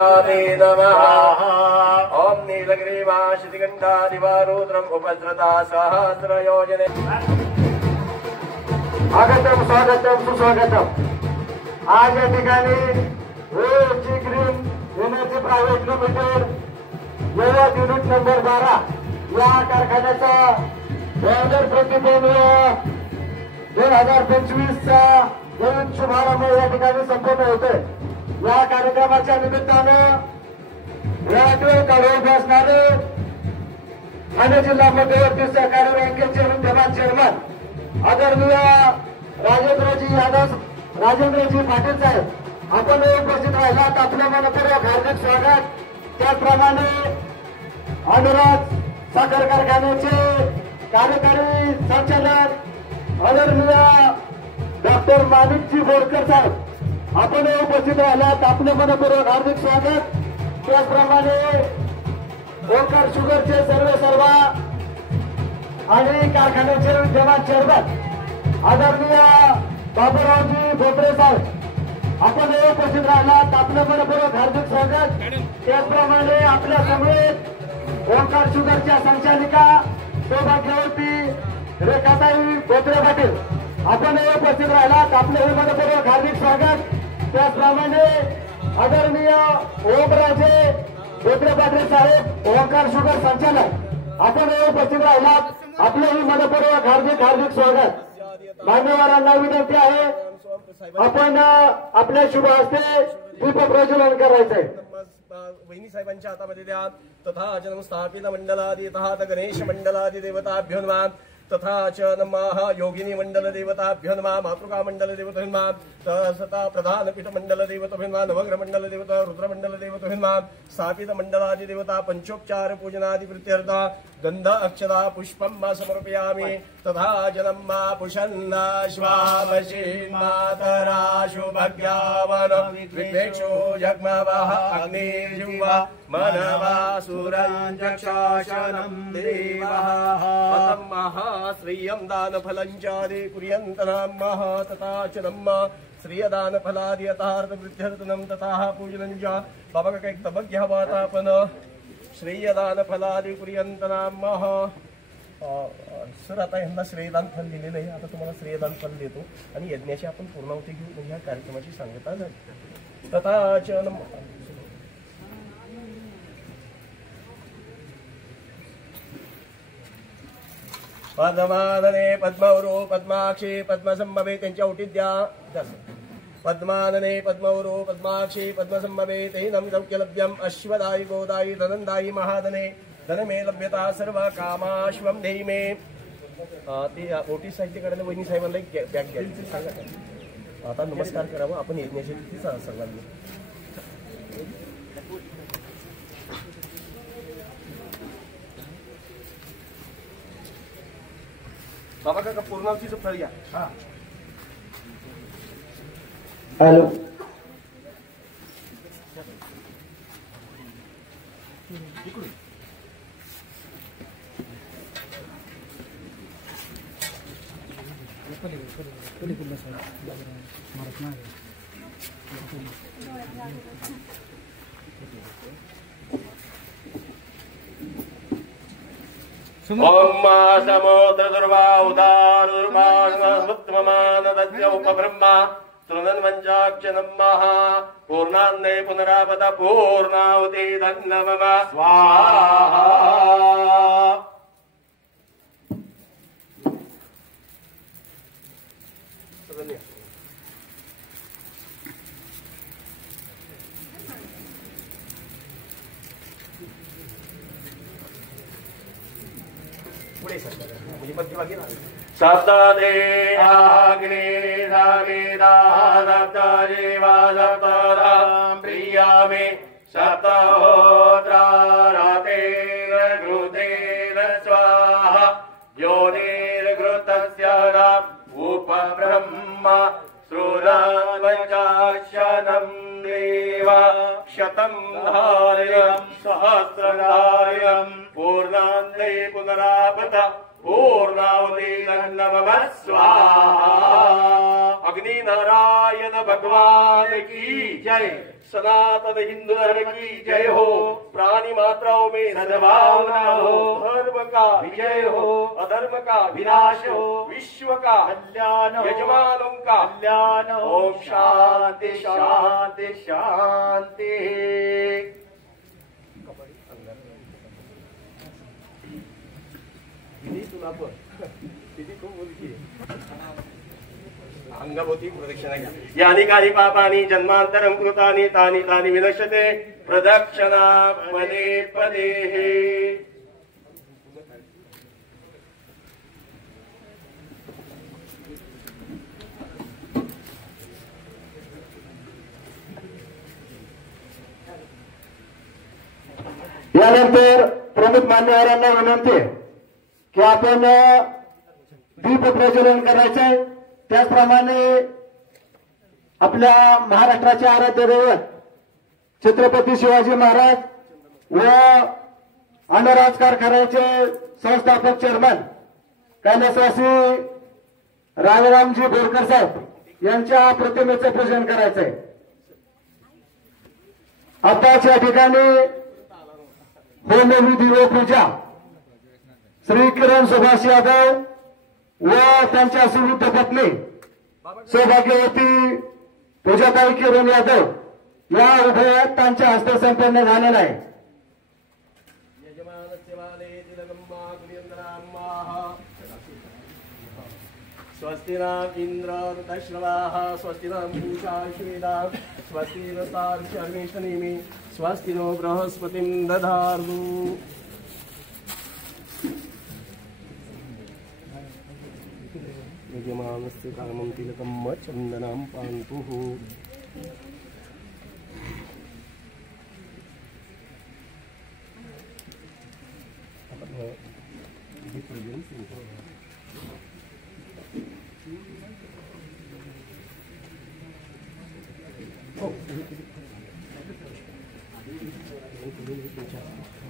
नमः। ओम नीलग्रीवाशितिगंधादिवारुद्रम उपस्रता सहस्रयोजने। स्वागतम स्वागतम सुस्वागतम। आज या ठिकाणी ग्रीन एनर्जी प्रायव्हेट लिमिटेड यवत युनिट नंबर 12 या कारखान्याचा 2025 चा नवीन शुभारंभ या ठिकाणी संपन्न होतोय। या कार्यक्रमाच्या निमित्तानं काढून असणारे ठाणे जिल्हा मध्यवर्ती सहकारी बँकेचे विद्यमान चेअरमन आदरणीय राजेंद्रजी पाटील साहेब आपण उपस्थित राहिलात, आपलं मनपूर्वक हार्दिक स्वागत। त्याचप्रमाणे अनुराग साखर कारखान्याचे कार्यकारी संचालक आदरणीय डॉक्टर माणिकजी बोरकर साहेब आपण उपस्थित राहिलात, आपलं मनपूर्वक हार्दिक स्वागत। त्याचप्रमाणे ओंकार शुगरचे सर्व आणि कारखान्याचे विद्यमान चेअरमन आदरणीय बाबूरावजी बोत्रे साहेब आपण उपस्थित राहिलात, आपलं मनपूर्वक हार्दिक स्वागत। त्याचप्रमाणे आपल्या समवेत ओंकार शुगरच्या संचालिका सौभाग्यवती रेखाताई बोत्रे पाटील आपण उपस्थित राहिलात, आपलं हे मनपूर्वक हार्दिक स्वागत। त्याचप्रमाणे आदरणीय ओमराजे बोत्रे पाटील साहेब ओंकार शुगर संचालक आपण उपस्थित राहिलात, आपलंही मनपूर्वक हार्दिक स्वागत। मान्यवरांना विनंती आहे आपण आपल्या शुभ हस्ते दीप प्रज्वलन करायचंय। वहिनी साहेबांच्या हातामध्ये द्या। तथा च स्थापित मंडलादि तथा गणेश मंडलादि देवताभ्यो नमः। तथा च नमः योगिनी मंडल देवताभ्यो नमः। मातृका मंडल देवताभ्यो नमः। तथा प्रधान पीठ मंडल देवताभ्यो नमः। नवग्रह मंडल देवता रुद्र मंडल देवताभ्यो नमः। स्थापित मंडलादि देवता पंचोपचार पूजनादि प्रीत्यर्थ गंध अक्षता पुष्पं समर्पयामि। तथा जलम पुषन्ना श्वावशीन्मातराशु भग्यावन विवेक्षो जग्मवः अग्निर्जुवा मनवासुरञ्जक्षाशनं देवः श्रियं दानफलञ्चादि कुर्यन्तनामः। तथा च नमः श्रियदानफलादि यथार्थवृद्ध्यर्थनं तथा पूजनं च पवकैक्तभग्यः वातापन श्रेयदानफलादि कुर्यन्तनामः। सर आता यांना श्रेयदान फल दिलेलं आहे, आता तुम्हाला श्रेयदान फल देतो आणि यज्ञाची आपण पूर्णाहुती घेऊ म्हणजे या कार्यक्रमाची सांगता झाली। तथा च पद्मानने पद्मवरो पद्माक्षी पद्मसंभवे त्यांच्या ओटीत द्या। पद्मानने पद्मवरो पद्माक्षी पद्मसंभवे तैनं सौख्यलभ्यम् अश्वदायि गोदायि धनंदायि महाधने धनमे लभ्यता सर्व कामाश्वं देहि मे। ते ओटी साहित्यकडे वहिनी साहेबांना एक बॅग घ्यायची सांगा। आता नमस्कार करावा आपण यज्ञाची तिथी सर्वांनी। बाबा का पूर्णावतीचं फळ घ्या। हॅलो ओम समुद्र दुर्वा उदार दुर्वात्ममानदस्य उपब्रह्मा तृणन्वञ्चाक्ष नमः। पूर्णान्ने पुनरापद पूर्णावती धन्नमम स्वाहा। सप्तदे अग्नि सविता सप्तजीवा सप्तराम प्रियामि सप्तहोत्रारतेर्घृतेन स्वाहा। योनिर्घृतस्य उपब्रह्म श्रुरावचाशनं देव शतं धारयं सहस्रं धारयं पूर्णान्ते पुनरावृत पूर्णावती नमः स्वाहा। अग्नि नारायण भगवान की जय। सनातन हिंदू धर्म की जय हो। प्राणी मात्राओं में सद्भावना हो। धर्म का विजय हो, अधर्म का विनाश हो, विश्व का कल्याण हो, यजमानों का कल्याण हो। ओम शांति शांति शांति। अंगभूती प्रदक्षिणा घ्या। यानि कानि पापानि जन्मांतरं कृतानि तानि तानि विनश्यते प्रदक्षिणा पदे पदे। यानंतर प्रमुख मान्यवरांना विनंती आहे की आपण दीप प्रज्वलन करायचंय। त्याचप्रमाणे आपल्या महाराष्ट्राचे आराध्य दैवत छत्रपती शिवाजी महाराज व अनराज कारखान्याचे संस्थापक चेअरमन कैलासवासी राजारामजी बोरकर साहेब यांच्या प्रतिमेचं पूजन करायचंय। आताच या ठिकाणी होमविधी व पूजा श्री किरण सुभाष यादव व त्यांच्या सुवृद्ध पत्नी सौभाग्यवती पूजाताई किरण यादव या उभयात त्यांच्या हस्ते संपन्न झालेला आहे। स्वस्ति नाम इंद्र ऋतश्रवाः स्वस्ति नाम पूषा श्वेताः स्वस्ति नस्तार्क्ष्यर्वेष्टनेमि स्वस्ति नो बृहस्पतिं दधातु। यजमानस्य कामं तिलकं चन्दनं पान्तुः।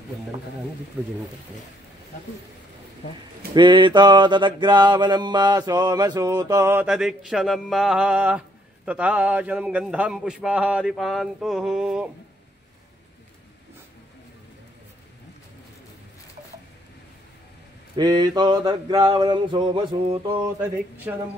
वंदन करा आणि पूजन करते। पीतो तदग्रावनं सोमसूतो तदीक्षणं तथा जनं गन्धं पुष्पादि पान्तुः। पीतो तदग्रावनं सोमसूतो तदीक्षणं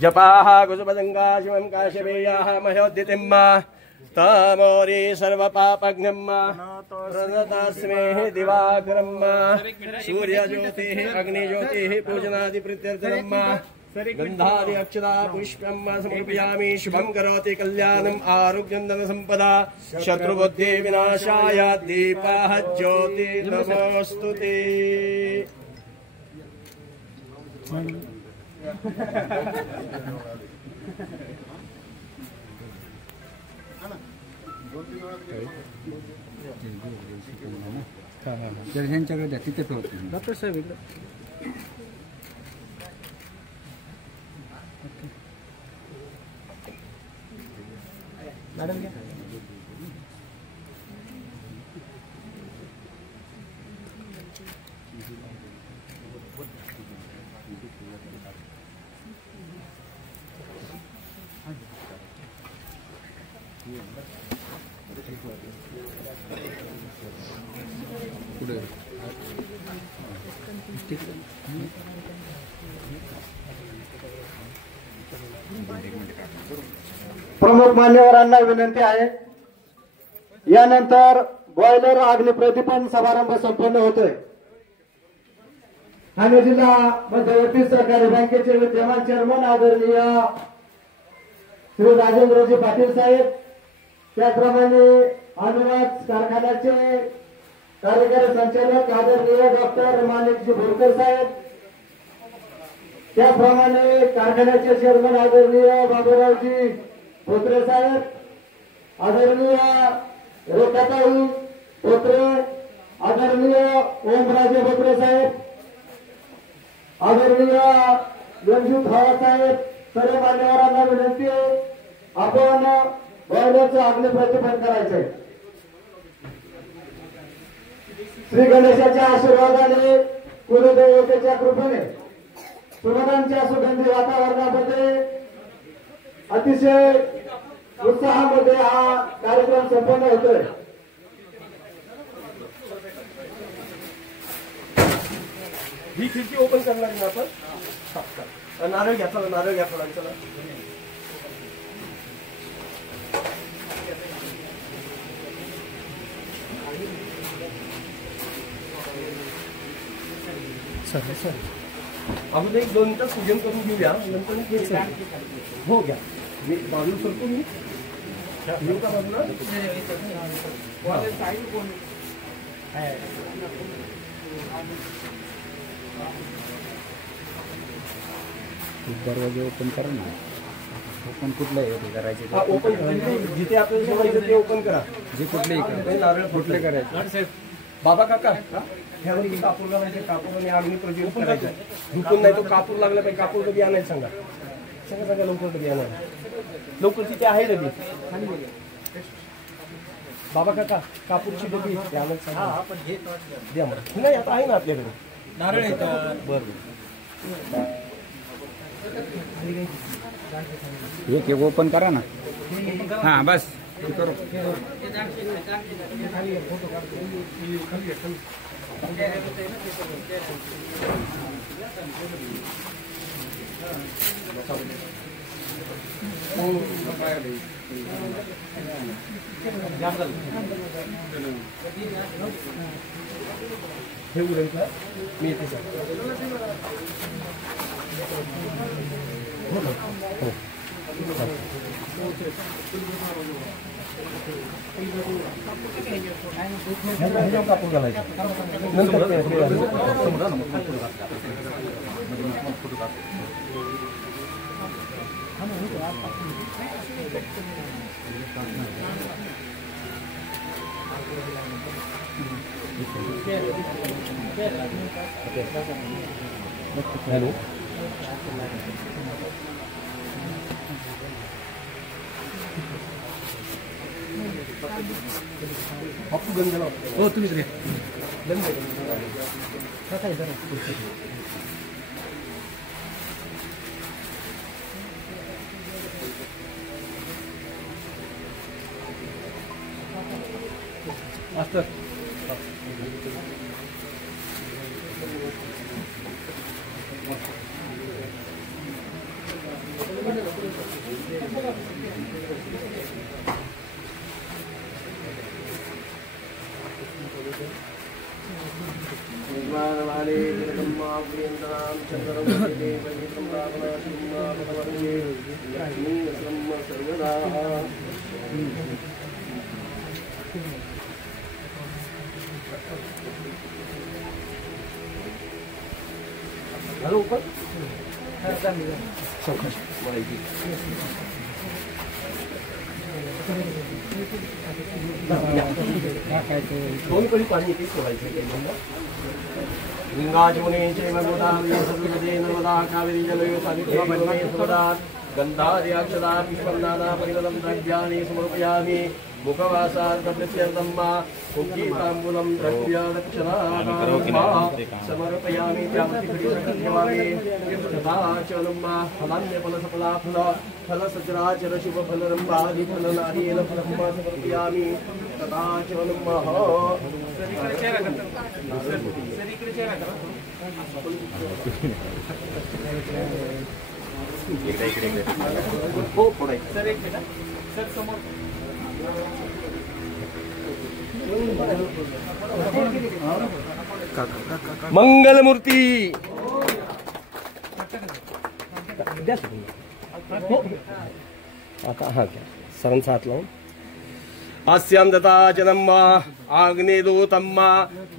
जपाः कुसुमदङ्गा शिवं काशवेयाः महोद्यतिं तामोरी सर्वपापघ्नं प्रणतस्मै दिवाकरं सूर्यज्योतिः अग्निज्योतिः पूजनादिप्रीत्यर्थं गन्धादि अक्षता पुष्पं समर्पयामि। शुभं करोति कल्याणम् आरोग्यं धनसम्पदा शत्रुबुद्धि विनाशाय दीपः ज्योति नमोस्तुते। ह्यांच्याकडे द्या तिथे ठेवतो डॉक्टर साहेब इकडे। मॅडम घ्या। प्रमुख मान्यवरांना विनंती आहे यानंतर बॉयलर अग्निप्रतिपन्न समारंभ संपन्न होतोय। ठाणे जिल्हा मध्यवर्ती सहकारी बँकेचे विद्यमान चेअरमन आदरणीय श्री राजेंद्रजी पाटील साहेब, त्याचप्रमाणे अनुराज कारखान्याचे कार्यकारी संचालक आदरणीय डॉक्टर माणिकजी बोरकर साहेब, त्याचप्रमाणे कारखान्याचे चेअरमन आदरणीय बाबूरावजी बोत्रे साहेब, आदरणीय रेखाताई बोत्रे, आदरणीय ओमराजे बोत्रे साहेब, आदरणीय रणजित भावासाहेब सर्व मान्यवरांना विनंती आहे आपण बॉयलरचं अग्नी प्रतिपन्न करायचंय. श्री गणेशाच्या आशीर्वादाने कुलदेवतेच्या कृपेने सुमनांच्या सुगंधी वातावरणामध्ये अतिशय उत्साहामध्ये हा कार्यक्रम संपन्न होतोय. ही खिडकी ओपन करणार ना आपण. नारळ घ्या चला, नारळ घ्या फळांचा. अगोदर एक 2 मिनिटं पूजन करून घेऊया, नंतर हो घ्या. मी बाजू सरतो, मी घेऊ का बाजूला. दरवाजे ओपन करा ना. ओपन कुठलं करायचे? ओपन जिथे आपल्याला ठेवायचं ते ओपन करा. जे कुठलेही नारळ कुठले करायचे? बाबा काका ह्यावरती कापूर लावायचे. कापूर अग्नी प्रज्वलित करायचं. झुकून नाही तो कापूर लागला पाहिजे. कापूर कधी आणायचं सांगा. सांगा लवकर कधी आणायचं. लवकर तिथे आहे रवी. बाबा काका कापूरची डबी आणायचं सांगा. द्या मला. नाही आता आहे ना आपल्याकडे नारळ. बरं एक ओपन करा ना. हां बस करू. हे उडेल का? मी येते सर. कापूर घालायचा नंतर हॅलो. हो तुम्हीच घ्या. मास्टर हॅलो ऊपर दोन कधी पाणी येते ठेवायचं. लिंगाजमुने नर्मदा कावेरी जलयो सावित्री गंधार्याक्षदा पुष्पन्नाना परिमलं द्रव्याणि समर्पयामि. मुखवासार्थं मुखीताम्बूलं द्रव्यदक्षिणा समर्पयामि. तथा च फलान्यफलसफलाफल फलसचराचर शुभफलरम्भादिफलनारियलफलं समर्पयामि. तथा च हो पडायचं सर. एक मिनिट सर समोर मंगलमूर्ती आता हा घ्या सरांचा हात लावून. हास्यां दता जनम आग्नेदोतम्मा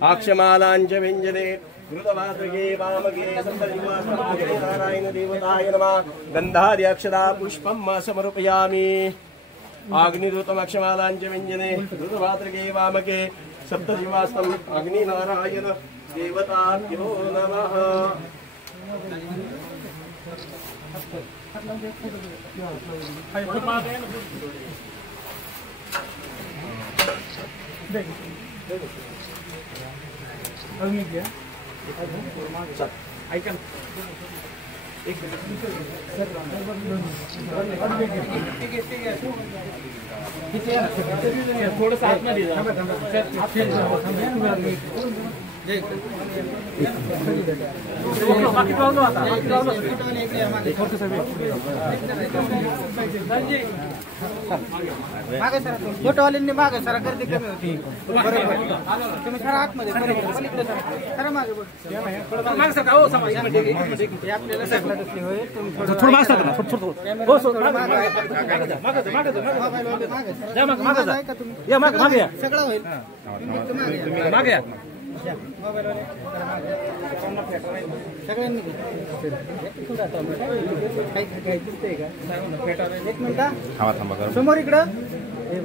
आक्षमालांच व्यंजने घृतवातृगे वामगे सप्तजिह्वास्मगे नारायण देवताय नमः. गंधार्याक्षदा पुष्पं समर्पयामि. आग्निदूतमक्षमालांच व्यंजने घृतवातृगे वामगे सप्तजिह्वास्तं अग्निनारायण देवताभ्यो नमः. ऐका थोडस आतमध्ये मागे सर फोटोवाल्यांनी मागे सर गर्दी कमी होती बरोबर तुम्ही खरं आतमध्ये पलीकडे खरं मागे मागे सर हो आपल्याला सगळं दिसली होईल तुम्ही थोडं मागे सर मागे सगळं होईल मागे सगळ्यांनी एक मिनिट समोर इकडं हे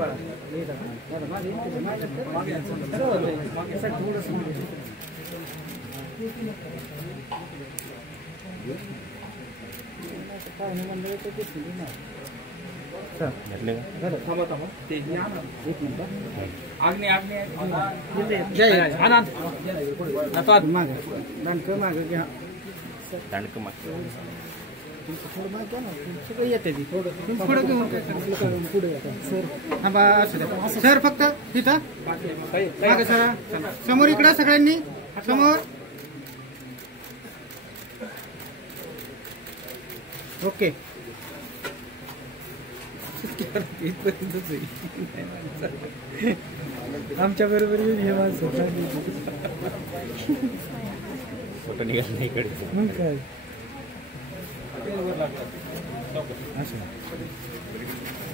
बाळा सर फक्त तिथं मागे सर समोर इकडं सगळ्यांनी समोर ओके आमच्या बरोबर हे माणसं फोटो निघाला नाही इकडे मग काय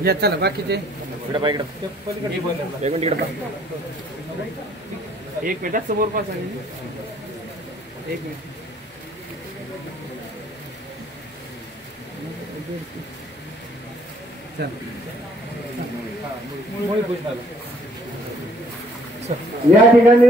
या चला बाकीचे इकडे पा इकडे एक मिनिटात समोर पास आहे एक मिनिट या ठिकाणी